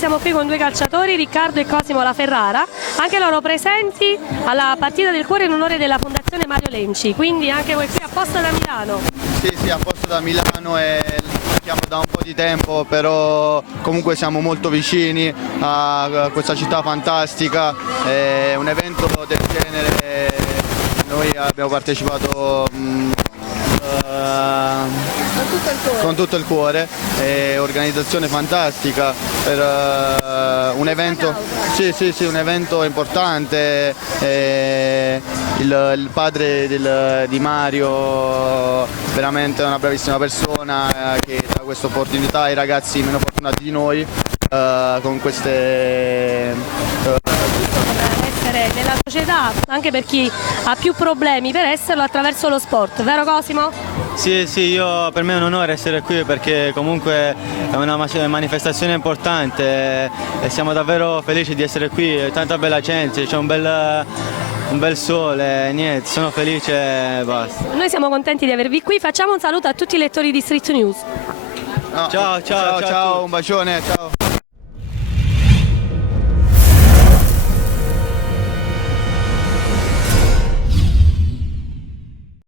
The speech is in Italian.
siamo qui con due calciatori, Riccardo e Cosimo La Ferrara, anche loro presenti alla partita del cuore in onore della Fondazione Mario Lenci, quindi anche voi qui apposta da Milano. Sì, apposta da Milano e siamo da un po' di tempo, però comunque siamo molto vicini a questa città fantastica, è un evento del genere, noi abbiamo partecipato con tutto il cuore, è organizzazione fantastica per un evento, sì, un evento importante, il padre di Mario veramente è una bravissima persona che dà questa opportunità ai ragazzi meno fortunati di noi con queste essere nella società, anche per chi ha più problemi per esserlo attraverso lo sport, vero Cosimo? Sì, per me è un onore essere qui perché comunque è una manifestazione importante e siamo davvero felici di essere qui, tanta bella gente, c'è un bel sole, niente, sono felice e basta. Noi siamo contenti di avervi qui, facciamo un saluto a tutti i lettori di Street News. ciao, un bacione, ciao.